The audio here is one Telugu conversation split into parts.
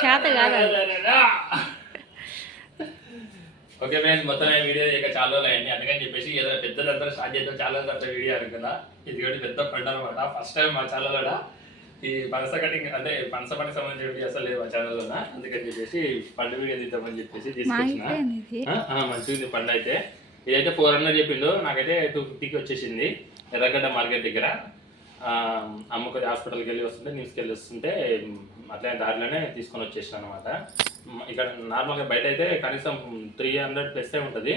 శాత కాదు. ఓకే ఫ్రెండ్స్, మొత్తం వీడియో ఇక చాలా రోజులు అయింది, అందుకని చెప్పేసి ఏదో పెద్దదంతా స్టార్ట్ చేద్దాం, చాలా తర్వాత వీడియో అనుకున్నా. ఇది కూడా పెద్ద పంట అనమాట. ఫస్ట్ టైం మా ఛానల్లో ఈ పనస కటింగ్ అంటే పనస పండుగ సంబంధించిన వీడియో అసలు లేదు మా ఛానల్లో. అందుకని చెప్పేసి పండు వీడియో తీద్దామని చెప్పేసి తీసుకొచ్చిన. మంచిగా పండు అయితే ఇదైతే 400 చెప్పిండు, నాకైతే 250కి వచ్చేసింది. ఎర్రగడ్డ మార్కెట్ దగ్గర అమ్మకొద్ది హాస్పిటల్కి వెళ్ళి వస్తుంటే, న్యూస్కి వెళ్ళి వస్తుంటే అట్లా దారిలోనే తీసుకొని వచ్చేసాను అనమాట. ఇక్కడ నార్మల్గా బయట అయితే కనీసం 300+ ఉంటుంది,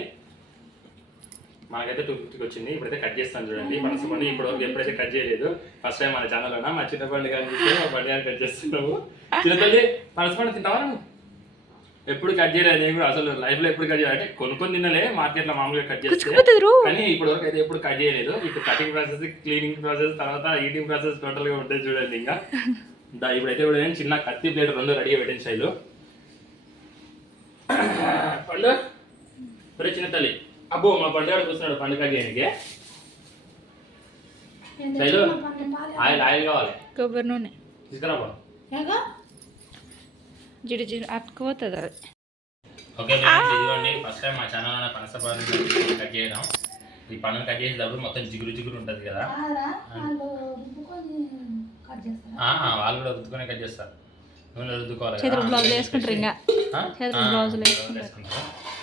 మనకైతే 250కి వచ్చింది. ఇప్పుడైతే కట్ చేస్తాను చూడండి పనస పండు. ఇప్పుడు ఎప్పుడైతే కట్ చేయలేదు, ఫస్ట్ టైం మన ఛానల్లో మా చిన్న పండు కానీ మా బండి కానీ కట్ చేస్తున్నాము. చిన్నతల్లి పనస పండు తింటావా? ఎప్పుడు కట్ చేయలేదు నేను కూడా, అసలు లైఫ్ లో ఎప్పుడు కట్ చేయాలి అంటే కొనుక్కొని తినలే, మార్కెట్ లో మామూలుగా కట్ చేస్తే, కానీ ఇప్పుడు వరకు అయితే ఎప్పుడు కట్ చేయలేదు. ఇప్పుడు కటింగ్ ప్రాసెస్, క్లీనింగ్ ప్రాసెస్, తర్వాత ఈటింగ్ ప్రాసెస్ టోటల్ గా ఉంటుంది చూడండి. ఇంకా ఇప్పుడైతే ఇప్పుడు చిన్న కత్తి ప్లేట్ 2 రెడీగా పెట్టిన శైలు. పండు ఒరే చిన్న తల్లి, అబ్బో మా పండుగ కూర్చున్నాడు పండుగ చేయడానికి. శైలు ఆయిల్ ఆయిల్ కావాలి, కొబ్బరి నూనె తీసుకురాబా. జిడి జిడి అట్టుకుపోతుంది అది. ఓకే ఫ్రెండ్స్, ఇదిగోండి ఫస్ట్ టైం మా ఛానల్లో పనస పండు కట్ చేయడం. ఈ పండుగ కట్ చేసేటప్పుడు మొత్తం జిగురు జిగురు ఉంటుంది కదా, వాళ్ళు కూడా రుద్దుకునే కట్ చేస్తారు. నూనె రుద్దుకోవాలి, బ్లౌజ్ వేసుకుంటారు. ఇంకా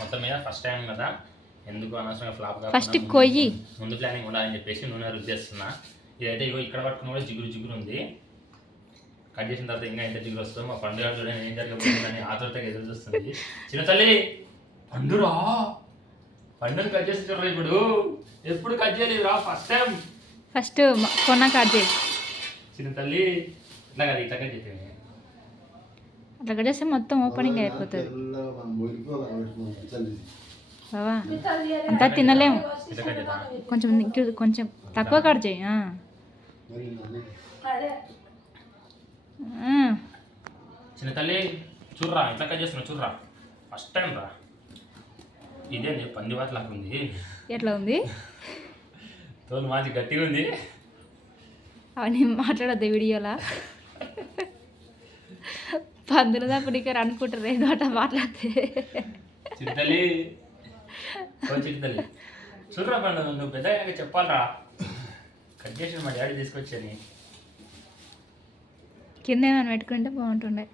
మొత్తం మీద ఫస్ట్ టైం కదా, ఎందుకు అనవసరంగా ఫ్లాప్ ఫస్ట్ కొయ్యి ముందు ప్లానింగ్ ఉండాలని చెప్పేసి నూనె రుద్దేస్తున్నా. ఇదైతే ఇగో ఇక్కడ పట్టుకున్న కూడా జిగురు జిగురు ఉంది. కట్ చేసిన తర్వాత ఇంకా ఎంత జిగురు వస్తుందో మా పండుగ చూడండి ఏం జరగబోతుందని ఆతృతగా ఎదురు చూస్తుంది. చిన్న తల్లి పండురా, పండుగ కట్ చేసి చూడరా. ఇప్పుడు ఎప్పుడు కట్ చేయలేదు రా, ఫస్ట్ టైం. ఫస్ట్ కొన్నా కట్ చేయి చిన్న తల్లి. ఇట్లా కదా, ఇట్లా కట్ చేయండి. అట్లా కట్ చేస్తే మొత్తం ఓపెనింగ్ అయిపోతుంది బావా. అంతా తినలేము, కొంచెం కొంచెం తక్కువ కట్ చేయి. చిన్న తల్లి చూర్రా, ఇట్లా కట్ చేస్తున్నా చూర్రా, ఫస్ట్ టైం రా. ఇదే పందివాత లాగా ఉంది. ఎట్లా ఉంది? తోలు మంచి గట్టిగా ఉంది. అవన్నీ మాట్లాడద్దు వీడియోలా. పందులు తప్పటికర్ అనుకుంటారు ఏదో అట్లా మాట్లాడితే. చిత్తల్లి చిత్తల్లి చూడరా పండు, నువ్వు పెద్ద చెప్పాలరా. కట్ చేసి మా డాడీ తీసుకొచ్చని కింద ఏమైనా పెట్టుకుంటే బాగుంటుండే.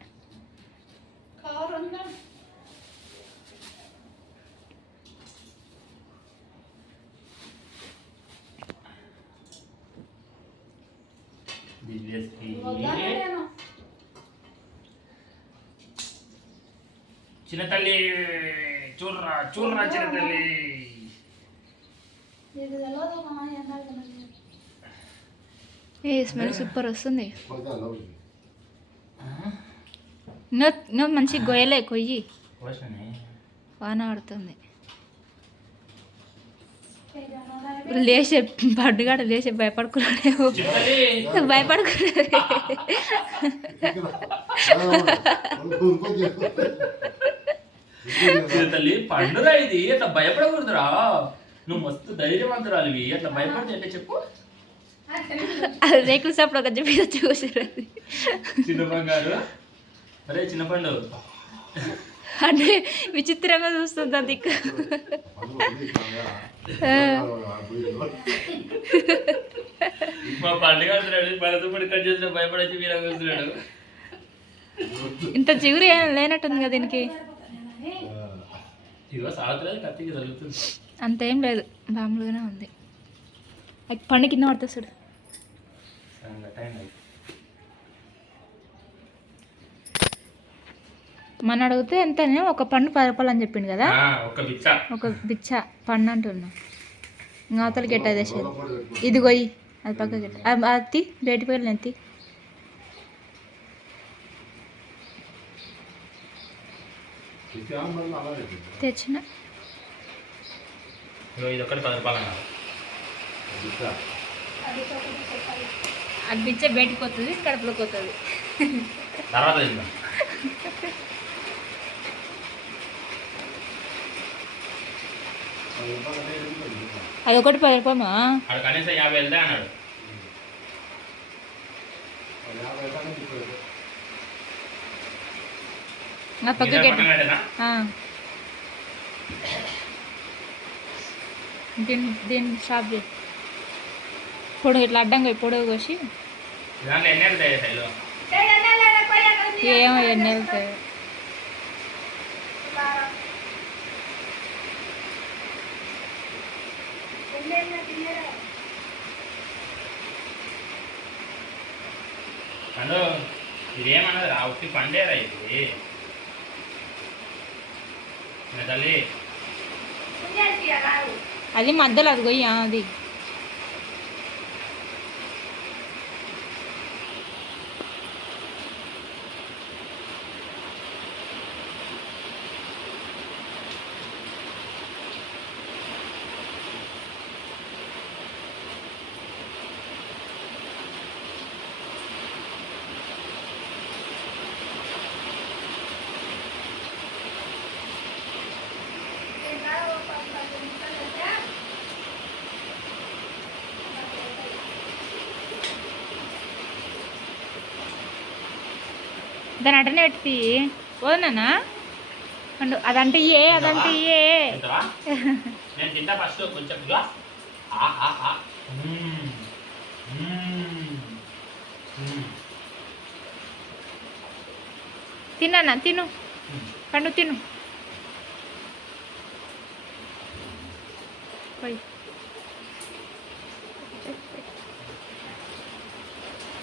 చిన్న తల్లి చూర్రా చూర్రా చిన్న తల్లి. ఏ స్మెల్ సూపర్ వస్తుంది. నువ్వు మంచిగా గొయ్యలే కొయ్యి, వాన పడుతుంది. లేచే పడ్డుగాడు లేచే భయపడుకున్నాడేమో, భయపడుకున్నాడు. తల్లి పండురా, ఇది అట్లా భయపడకూడదురా. నువ్వు మస్తు ధైర్యవంతురాలివి, అట్లా భయపడితే అంటే చెప్పు. అది రేకులు సప్పుడు ఒక చెప్పి చూసారు. చిన్న బంగారు, అరే చిన్న పండు అంటే విచిత్రంగా చూస్తుంది అది. మా పండుగ పడి కట్ చేసిన భయపడేసి మీరు కూర్చున్నాడు. ఇంత చిగురు లేనట్టుంది కదా దీనికి. ఇదిగో సాగుతుంది, కత్తికి తగులుతుంది. అంతేం లేదు, మామూలుగానే ఉంది. పండు కింద పడుతుంది చూడు. మన అడిగితే ఎంతనే ఒక పండు 10 రూపాయలు అని చెప్పిండు కదా. ఒక బిచ్చ పండు అంటున్నా. ఇంకా అవతల గెట్ట అదేసేది. ఇది కొయ్యి, అది పక్క గెట్ట అది బయట పోయి ఎంత తెచ్చిన. ఇది ఒకటి 10 రూపాయలు అన్నారు. అది బిచ్చ బయటకు వస్తుంది, కడుపులోకి వస్తుంది. తర్వాత అది ఒకటి 10 రూపాయమా? కనీసం 50 వెళ్తే అన్నాడు. ఆ పక్కకి గిన్నె పెట్టు. పక్కన పెట్టేనా? దీన్ని స్టాప్ చేయి. పొడవు ఇట్లా అడ్డంగా పొడవు కోసి దాంట్లో ఎన్ని వెళ్తాయి శైలు? ఏమో ఎన్ని వెళ్తాయి. పండు ఇదేమన్నది రా ఉట్టి పండేరా ఇది నా తల్లి. అది మధ్యలో అది కొయ్యి అది దాని అటనే పెట్టి పోదన్నా పండు. అదంటే అదంటే తింటావా? నేను తింటా ఫస్ట్ కొంచెం ఇదిగో. ఆహా. తిన్నా తిను పండు తిను. పోయి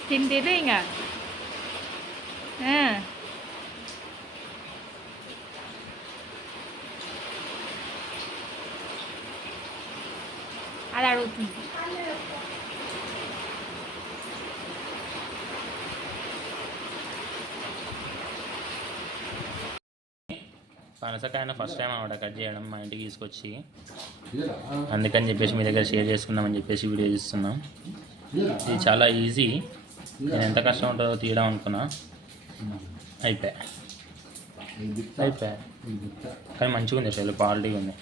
తింటే ఇంకా అది అడుగుతుంది. పనసకాయన ఫస్ట్ టైం అనమాట కట్ చేయడం మా ఇంటికి తీసుకొచ్చి, అందుకని చెప్పేసి మీ దగ్గర షేర్ చేసుకుందామని చెప్పేసి వీడియో తీస్తున్నాం. ఇది చాలా ఈజీ, నేను ఎంత కష్టం ఉంటుందో తీయడం అనుకున్నా. అయిపోయా కానీ మంచిగా ఉంది అసలు, క్వాలిటీగా ఉంది.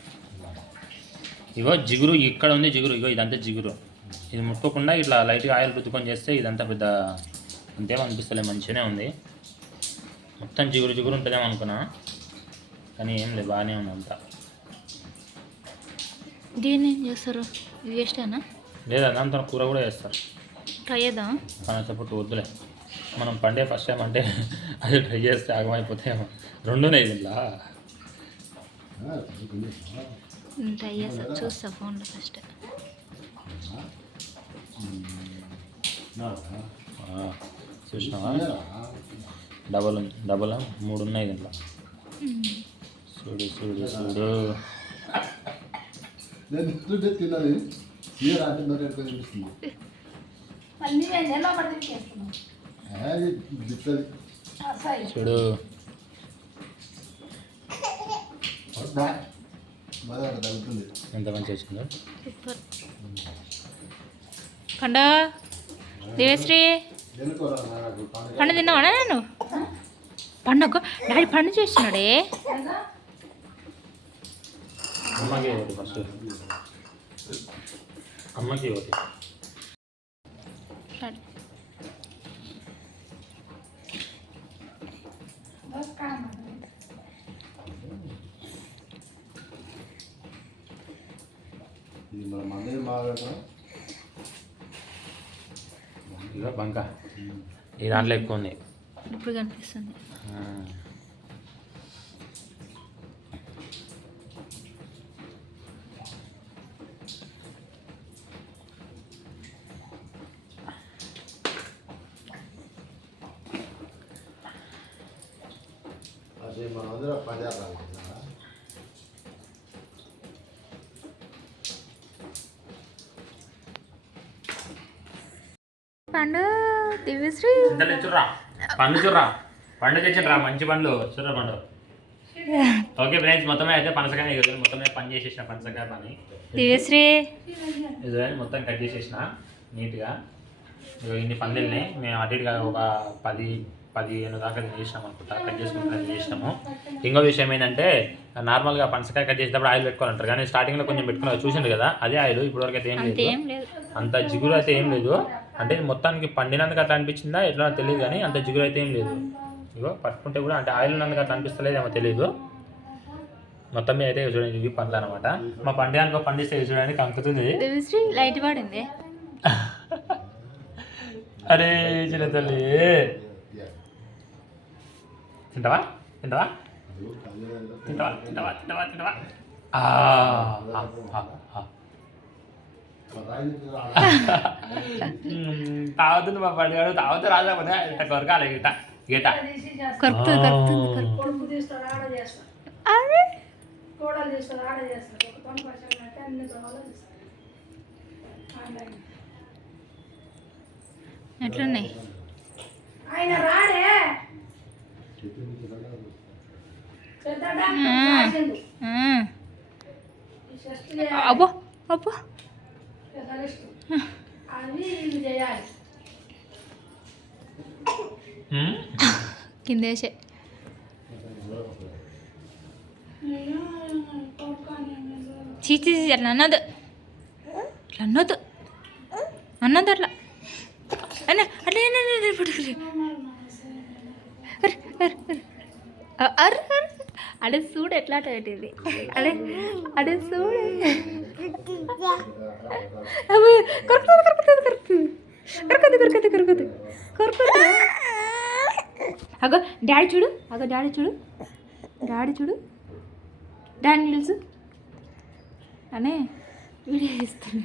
ఇగో జిగురు ఇక్కడ ఉంది, జిగురు ఇగో ఇదంతా జిగురు. ఇది ముట్టుకోకుండా ఇట్లా లైట్గా ఆయిల్ రుద్దుకొని చేస్తే ఇదంతా పెద్ద అంతేమో అనిపిస్తలేదు, మంచిగానే ఉంది. మొత్తం జిగురు జిగురు ఉంటుందేమో అనుకున్నా, కానీ ఏం లేదు, బాగానే ఉంది అంతా. దీన్ని ఏం చేస్తారు? ఇది వేస్టేనా? లేదా దాంతో కూర కూడా చేస్తారు. ట్రై చేద్దాం. పనసపొట్టు వద్దులే, మనం పండే ఫస్ట్ టైం అంటే అది ట్రై చేస్తే ఆగమైపోతాయేమో. రెండునే దీంట్లో ట్రై చేస్తా, చూస్తా ఫోన్లో ఫస్ట్. చూసినావా? డబల్ 3 ఉన్నాయి దీంట్లో. చూడు చూడు చూడు. చూడు ఎంత మంచి వచ్చిందో. సూపర్. పండు దేవశ్రీ పండు తిన్నావా? నేను పండుగ డాడీ పండు చేస్తున్నాడే. అమ్మకి ఒకటి ఫస్ట్, అమ్మకి ఒకటి. ఇక బంక ఈ దాంట్లో ఎక్కువ ఉంది. ఇప్పుడు కనిపిస్తుంది. పండు దివ్యశ్రీ చుర్రా పండు, చుర్రా పండు తెచ్చిండ్రా, మంచి పండ్లు చుర్రా పండు. ఓకే ఫ్రెండ్స్, మొత్తమే అయితే పనసకాయ మొత్తమే పని చేసేసిన, పనసకాయ పని దివ్యశ్రీ ఇదే మొత్తం కట్ చేసేసిన నీట్గా. ఇన్ని పందిల్ని మేము అటు ఇటుగా ఒక 10-15 దాకా చేసినాం అనుకుంటా, కట్ చేసుకుంటూ చేసినాము. ఇంకో విషయం ఏంటంటే, నార్మల్గా పనసకాయ కట్ చేసేటప్పుడు ఆయిల్ పెట్టుకోవాలంటారు, కానీ స్టార్టింగ్లో కొంచెం పెట్టుకున్నారు చూసిండు కదా, అదే ఆయిల్. ఇప్పటివరకు అయితే ఏం లేదు, అంత జిగురు అయితే ఏం లేదు. అంటే మొత్తానికి పండినందుకు అట్లా అనిపించిందా ఎట్లా తెలియదు, కానీ అంత జిగురు అయితే ఏం లేదు. ఇగో పట్టుకుంటే కూడా అంటే ఆయిల్ నందుకు అట్లా అనిపిస్తలేదేమో తెలియదు. మొత్తం మీద అయితే చూడండి ఇవి పండ్లు అనమాట. మా పండుగ పండిస్తే చూడడానికి కంకుతుంది. లైట్ పడింది. అరే చిన్న తల్లి తింటావా తింటావా తింటావా తింటావా తింటావా తింటావా తాగుతుంది మా పండుగ తాగుతూ రాకపోతే ఇట్ట కొరకాలి గిట్ట గిట్ట ఎట్లున్నాయి అబ్బో అబ్బో కిందేసే చీచి అట్లా అన్నది అట్లా అన్నదు అన్నది అట్లా అన్న అట్లా అరే అడే చూడు ఎట్లా పెట్టింది అడే అడే చూడు కొరుకుతుంది అగో డాడీ చూడు అగో డాడీ చూడు డాడీ చూడు డాడీ నిలుసు అనే వీడియో ఇస్తాను.